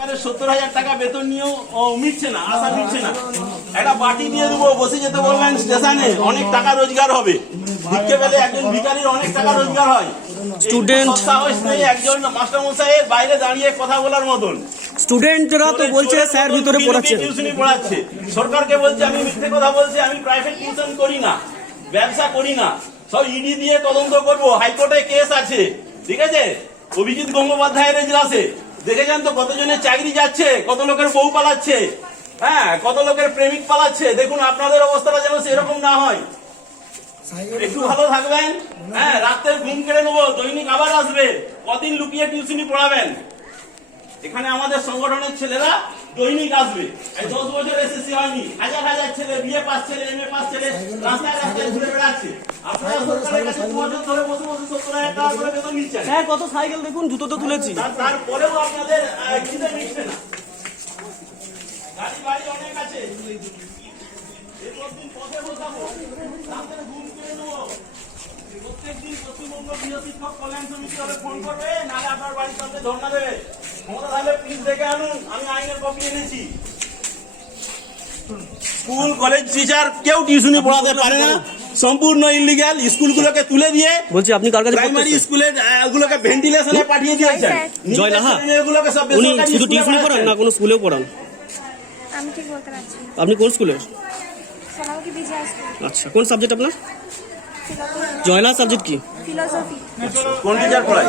70,000 টাকা বেতন নিয়েও মিটছে না, আশা মিটছে না। একটা বাটি দিয়ে দেবো, বসে যেতে বলবেন স্টেশনে, অনেক টাকা রোজগার হবে। ভিক্ষে পেলে একজন ভিখারির অনেক টাকা রোজগার হয়। স্টুডেন্ট সাহস নেই একজন মাস্টারমশাইয়ের বাইরে দাঁড়িয়ে কথা বলার মতন। স্টুডেন্টরা তো বলছে স্যার ভিতরে পড়াচ্ছে, টিউশনি পড়াচ্ছে। সরকারকে বলছে আমি মিথ্যে কথা বলছি, আমি প্রাইভেট টিউশন করি না, ব্যবসা করি না, সব ইডি দিয়ে তদন্ত করবো, হাইকোর্টে কেস আছে, ঠিক আছে। অভিজিৎ গঙ্গোপাধ্যায়ের এজলাসে দেখেছেন তো কতজনের চাকরি যাচ্ছে, কত লোকের বউ পালাচ্ছে, হ্যাঁ, কত লোকের প্রেমিক পালাচ্ছে। দেখুন আপনাদের অবস্থাটা যেন সেরকম না হয়, একটু ভালো থাকবেন। হ্যাঁ, রাত্রে ঘুম কেড়ে নেবো, দৈনিক আবার আসবে, কদিন লুকিয়ে টিউশনি পড়াবেন। এখানে আমাদের সংগঠনের ছেলেরা দৈনিক আসবে। 10 বছর এসএসসি হয়নি, হাজার হাজার ছেলে, বিএ পাস ছেলে, এমএ পাস ছেলে রাস্তায় রাস্তায় ঘুরে বেড়াচ্ছে। আপনারা সরকারের কাছে 2 বছর ধরে বসে বসে 70,000 টাকা করে বেতন নিচ্ছেন। হ্যাঁ, কত সাইকেল দেখুন, জুতো তো তুলেছি, তারপরেও আপনাদের খিদে মিটছে না। গাড়ি বাড়ি অনেক আছে, প্রতিদিন পথে বসাবো, রাতের ঘুম কেড়ে নেবো। প্রত্যেকদিন পশ্চিমবঙ্গ গৃহ শিক্ষক কল্যাণ সমিতি হবে ফোন করবে, নাহলে আপনার বাড়ির সামনে ধর্ণা দেবে। ক্ষমতা থাকলে প্লিজ দেখে আনুন, আমি আইনের কপি এনেছি। স্কুল কলেজ টিচার কেউ টিউশনি পড়াতে পারে না, সম্পূর্ণ ইলিগ্যাল। স্কুলগুলোকে তুলে দিয়ে বলছি আপনি কার কাছে প্রাইমারি স্কুলের ওগুলোকে ভেন্টিলেশনে পাঠিয়ে দিয়েছেন। জয় লাহা, এগুলোকে সব উনি বেসরকারি শুধু স্কুলে টিউশনি পড়ান না কোনো স্কুলেও পড়ান? আমি ঠিক বলতে পারছি না। আপনি কোন স্কুলের? সোনামুখী বিজয় স্কুল। আচ্ছা, কোন সাবজেক্ট আপনার? জয়লা সাবজেক্ট কি? ফিলোসফি। কোন টিচার পড়ায়?